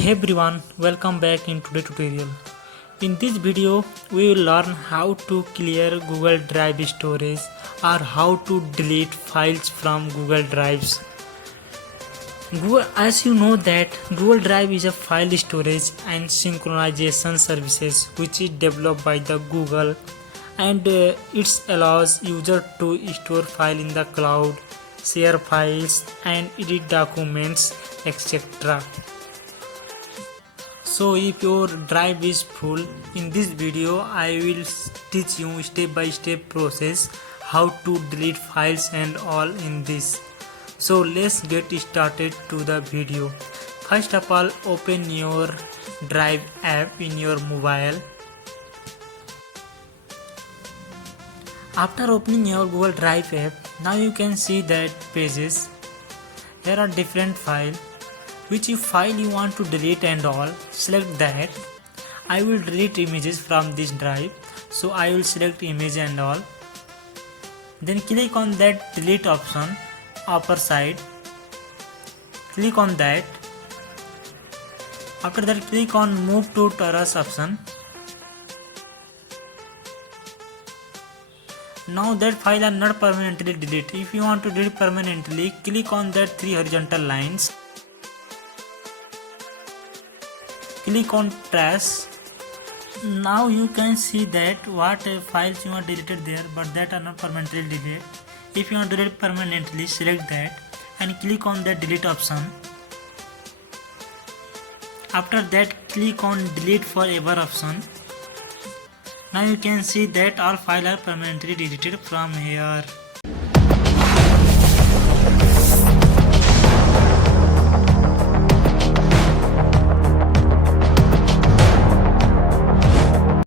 Hey everyone, welcome back in today's tutorial. In this video, we will learn how to clear Google Drive storage or how to delete files from Google Drives. As you know that Google Drive is a file storage and synchronization services which is developed by the Google, and it allows user to store file in the cloud, share files and edit documents, etc. So if your drive is full, in this video I will teach you step by step process how to delete files and all in this. So let's get started to the video. First of all, open your Drive app in your mobile. After opening your Google Drive app, now you can see that pages. Here are different files. Which file you want to delete and all, select that. I will delete images from this drive, so I will select image and all. Then click on that delete option upper side. Click on that. After that, click on move to terrace option. Now that file are not permanently deleted. If you want to delete permanently, click on that three horizontal lines. Click on trash. Now you can see that what files you want deleted there, but that are not permanently deleted. If you want to delete permanently, select that and click on the delete option. After that, click on delete forever option. Now you can see that all files are permanently deleted from here.